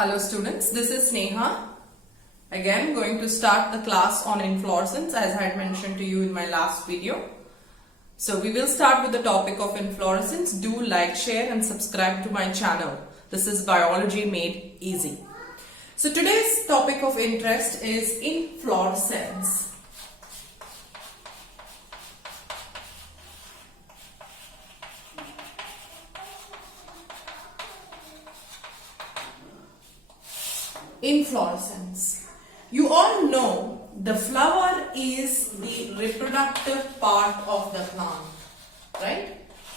Hello students, this is Sneha. Again going to start the class on inflorescence as I had mentioned to you in my last video. So we will start with the topic of inflorescence. Do like, share and subscribe to my channel. This is biology made easy. So today's topic of interest is inflorescence. Inflorescence. You all know the flower is the reproductive part of the plant, right?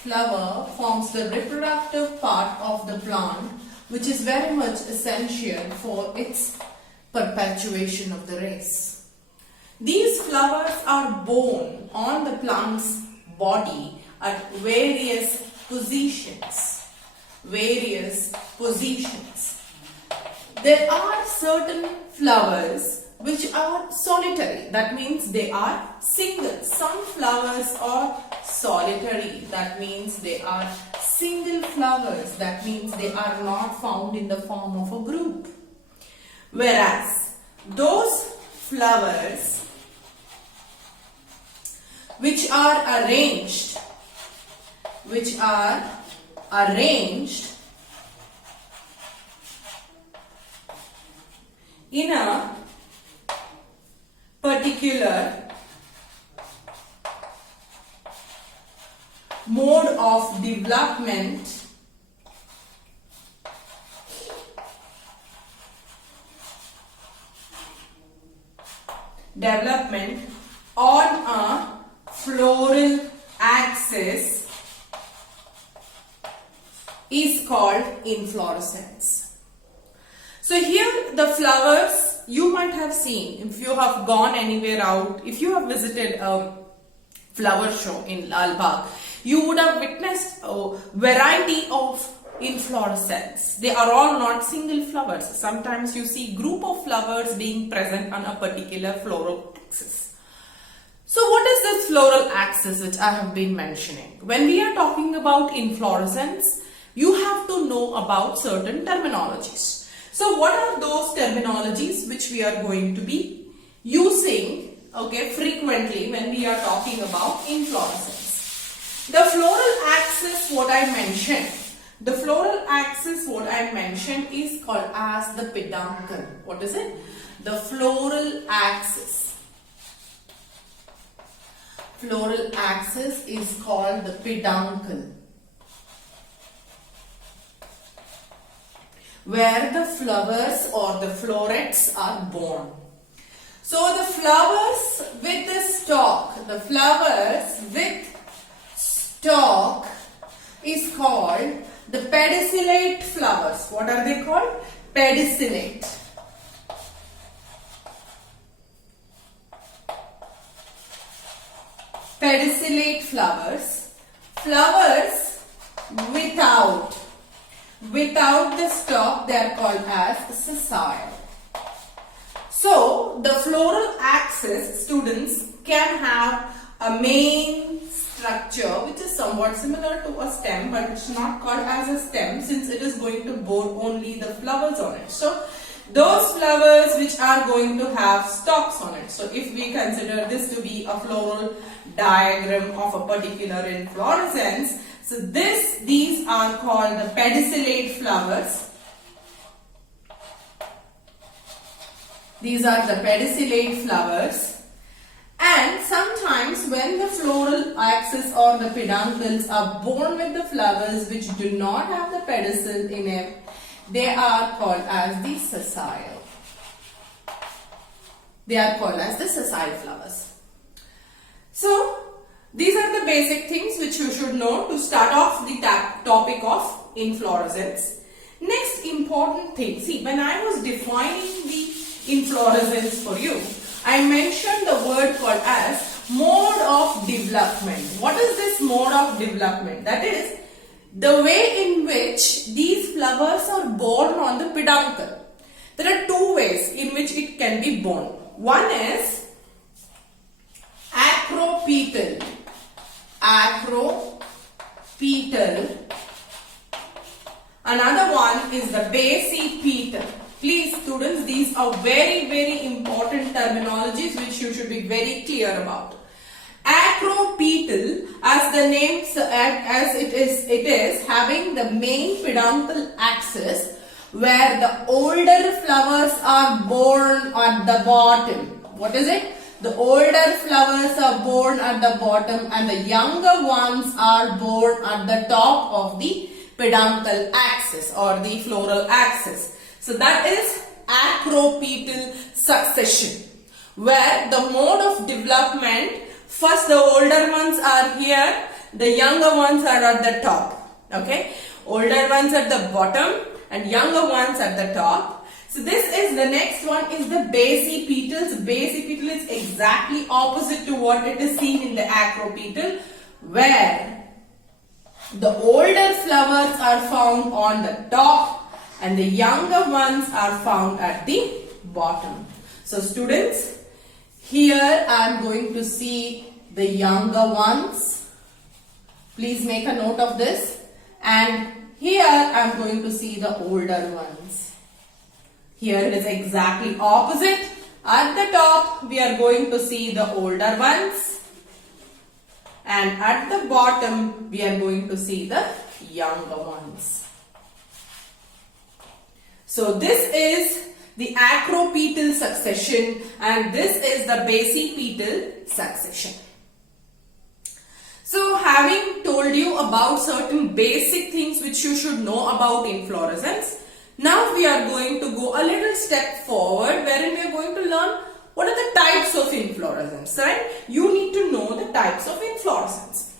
Flower forms the reproductive part of the plant, which is very much essential for its perpetuation of the race. These flowers are borne on the plant's body at various positions. There are certain flowers which are solitary, that means they are single. Some flowers are solitary, that means they are single flowers, that means they are not found in the form of a group. Whereas those flowers which are arranged in a particular mode of development on a floral axis is called inflorescence. So here the flowers you might have seen if you have gone anywhere out, if you have visited a flower show in Lal Bagh, you would have witnessed a variety of inflorescence. They are all not single flowers. Sometimes you see group of flowers being present on a particular floral axis. So what is this floral axis which I have been mentioning? When we are talking about inflorescence, you have to know about certain terminologies. So what are those terminologies which we are going to be using frequently when we are talking about inflorescence? The floral axis what I mentioned is called as the peduncle. What is it? The floral axis. Floral axis is called the peduncle, where the flowers or the florets are born. So the flowers with the stalk, is called the pedicellate flowers. What are they called? Pedicellate. Pedicellate flowers. Flowers without the stalk, they are called as sessile. So the floral axis, students, can have a main structure which is somewhat similar to a stem, but it's not called as a stem since it is going to bore only the flowers on it. So those flowers which are going to have stalks on it. So if we consider this to be a floral diagram of a particular inflorescence, so these are called the pedicellate flowers. These are the pedicellate flowers. And sometimes when the floral axis or the peduncles are born with the flowers which do not have the pedicel in it, they are called as the sessile. They are called as the sessile flowers. So these are the basic things which you should know to start off the topic of inflorescence. Next important thing, see, when I was defining the inflorescence for you, I mentioned the word called as mode of development. What is this mode of development? That is the way in which these flowers are born on the peduncle. There are two ways in which it can be born. One is acropetal Another one is the basipetal. Please students, these are very important terminologies which you should be very clear about. Acropetal, as the name as it is having the main peduncle axis where the older flowers are born at the bottom. What is it? The older flowers are born at the bottom and the younger ones are born at the top of the peduncle axis or the floral axis. So that is acropetal succession, where the mode of development, first the older ones are here, the younger ones are at the top. Okay, older ones at the bottom and younger ones at the top. So this is the next one is the basipetal. So basipetal is exactly opposite to what it is seen in the acropetal, where the older flowers are found on the top and the younger ones are found at the bottom. So students, here I am going to see the younger ones. Please make a note of this. And here I am going to see the older ones. Here it is exactly opposite. At the top we are going to see the older ones. And at the bottom we are going to see the younger ones. So this is the acropetal succession and this is the basipetal succession. So having told you about certain basic things which you should know about inflorescence, now we are going to go a little step forward wherein we are going to learn what are the types of inflorescence, right? You need to know the types of inflorescence.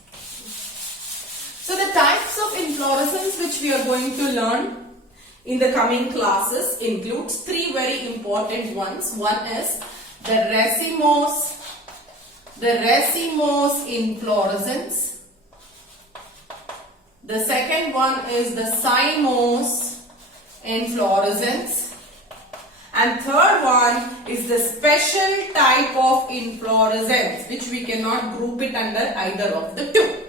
So the types of inflorescence which we are going to learn in the coming classes includes three very important ones. One is the racemose inflorescence. The second one is the cymose inflorescence. And third one is the special type of inflorescence which we cannot group it under either of the two.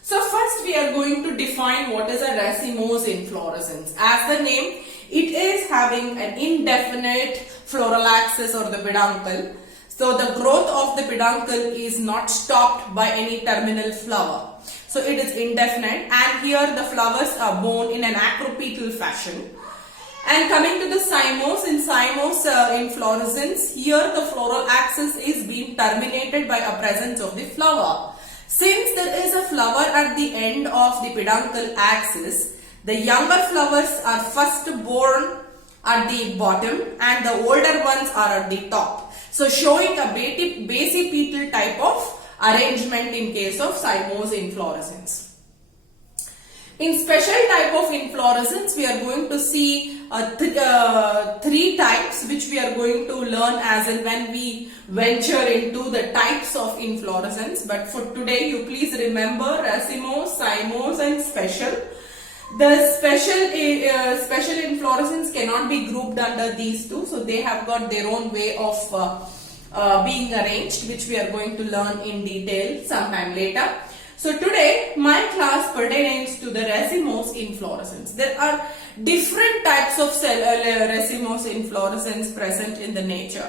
So first we are going to define what is a racemose inflorescence. As the name, it is having an indefinite floral axis or the peduncle. So the growth of the peduncle is not stopped by any terminal flower. So it is indefinite and here the flowers are born in an acropetal fashion. And coming to the cymose, in cymose inflorescence, here the floral axis is being terminated by a presence of the flower. Since there is a flower at the end of the peduncle axis, the younger flowers are first born at the bottom and the older ones are at the top. So showing a basipetal type of arrangement in case of cymose inflorescence. In special type of inflorescence, we are going to see three types which we are going to learn as and when we venture into the types of inflorescence. But for today, you please remember racemose, cymose and special. The special inflorescence cannot be grouped under these two. So they have got their own way of being arranged, which we are going to learn in detail sometime later. So today my class pertains to the racemose inflorescence. There are different types of racemose inflorescence present in the nature.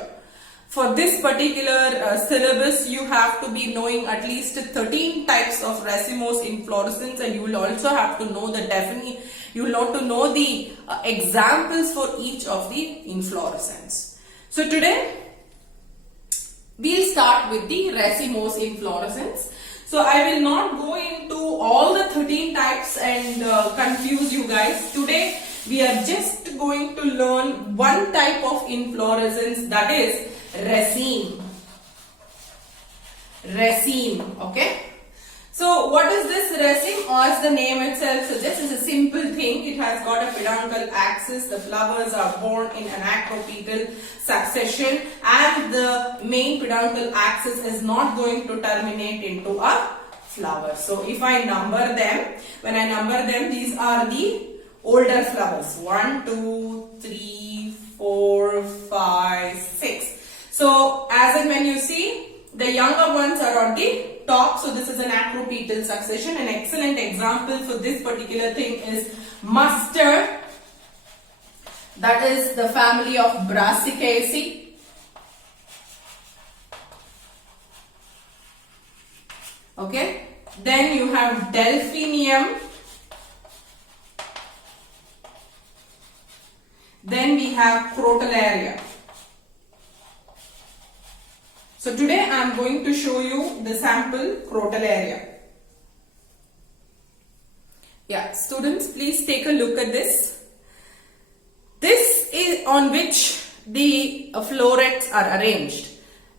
For this particular syllabus, you have to be knowing at least 13 types of racemose inflorescence, and you will also have to know the definition. You will have to know the examples for each of the inflorescence. So today we'll start with the racemose inflorescence. So I will not go into all the 13 types and confuse you guys. Today we are just going to learn one type of inflorescence, that is raceme. Raceme, okay? So what is this raceme? As the name itself suggests, is a simple thing. It has got a peduncle axis. The flowers are born in an acropetal succession and the main peduncle axis is not going to terminate into a flower. So if I number them, when I number them, these are the older flowers. 1, 2, 3, 4, 5, 6. So as and when you see, The younger ones are on the top. So this is an acropetal succession. An excellent example for this particular thing is mustard. That is the family of Brassicaceae. Okay. Then you have delphinium. Then we have crotalaria. So today I am going to show you the sample crotalaria. Yeah, students, please take a look at this. This is on which the florets are arranged.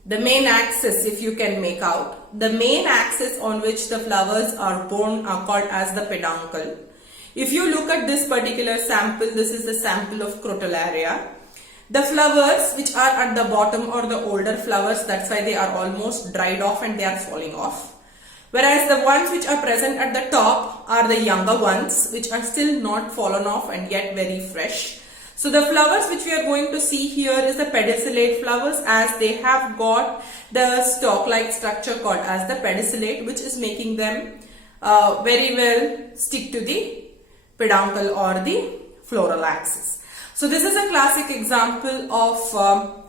The main axis, if you can make out, the main axis on which the flowers are borne are called as the peduncle. If you look at this particular sample, this is the sample of crotalaria. The flowers which are at the bottom or the older flowers, that's why they are almost dried off and they are falling off. Whereas the ones which are present at the top are the younger ones which are still not fallen off and yet very fresh. So the flowers which we are going to see here is the pedicellate flowers, as they have got the stalk-like structure called as the pedicellate, which is making them very well stick to the peduncle or the floral axis. So this is a classic example of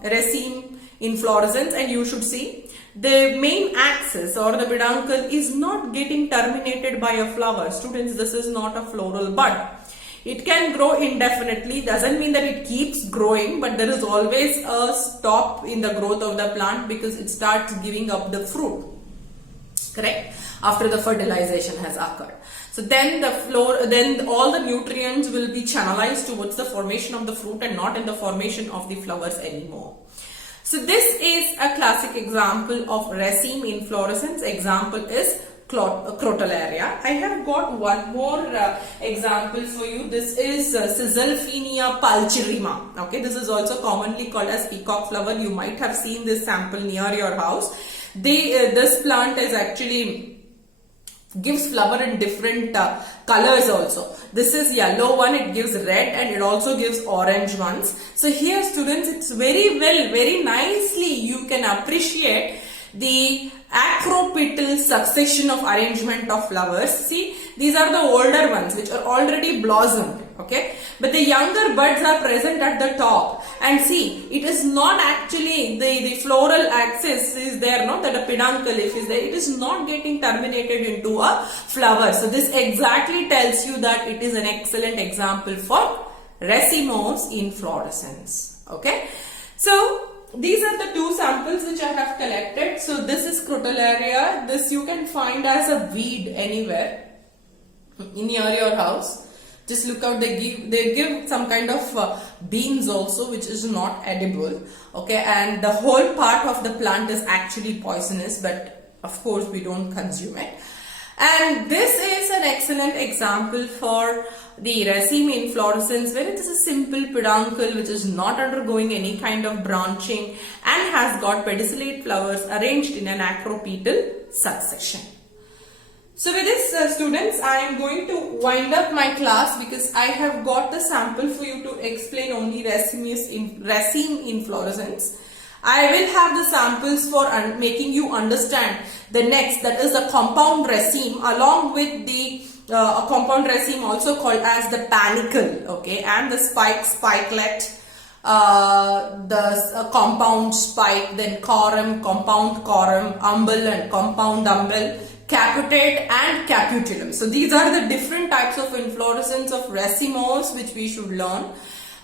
raceme inflorescence, and you should see the main axis or the peduncle is not getting terminated by a flower. Students, this is not a floral bud. It can grow indefinitely, doesn't mean that it keeps growing, but there is always a stop in the growth of the plant because it starts giving up the fruit, correct, after the fertilization has occurred. So then then all the nutrients will be channelized towards the formation of the fruit and not in the formation of the flowers anymore. So this is a classic example of raceme inflorescence. Example is crotalaria. I have got one more example for you. This is Caesalpinia pulcherrima. Okay, this is also commonly called as peacock flower. You might have seen this sample near your house. This plant is actually gives flower in different colors also. This is yellow one, it gives red, and it also gives orange ones. So here, students, it's very nicely you can appreciate the acropetal succession of arrangement of flowers. See, these are the older ones which are already blossomed, okay, but the younger buds are present at the top. And see, it is not actually the floral axis is there, no, that a peduncle if is there, it is not getting terminated into a flower. So this exactly tells you that it is an excellent example for racemose inflorescence. Okay, so these are the two samples which I have collected. So this is crotalaria. This you can find as a weed anywhere near your house. Just look out, they give some kind of beans also which is not edible. Okay, and the whole part of the plant is actually poisonous, but of course we don't consume it. And this is an excellent example for the raceme inflorescence, where it is a simple peduncle which is not undergoing any kind of branching and has got pedicellate flowers arranged in an acropetal succession. So with this, students, I am going to wind up my class because I have got the sample for you to explain only raceme inflorescence. I will have the samples for making you understand the next, that is the compound raceme, along with the compound raceme also called as the panicle, okay, and the spikelet, the compound spike, then corym, compound corym, umbel and compound umbel, caputate and capitulum. So these are the different types of inflorescence of racemose which we should learn,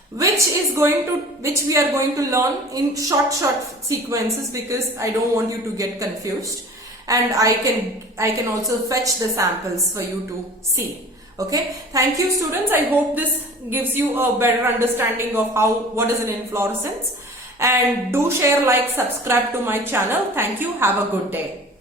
which we are going to learn in short sequences because I don't want you to get confused, and I can also fetch the samples for you to see. Okay, thank you, students. I hope this gives you a better understanding of what is an inflorescence, and do share, like, subscribe to my channel. Thank you. Have a good day.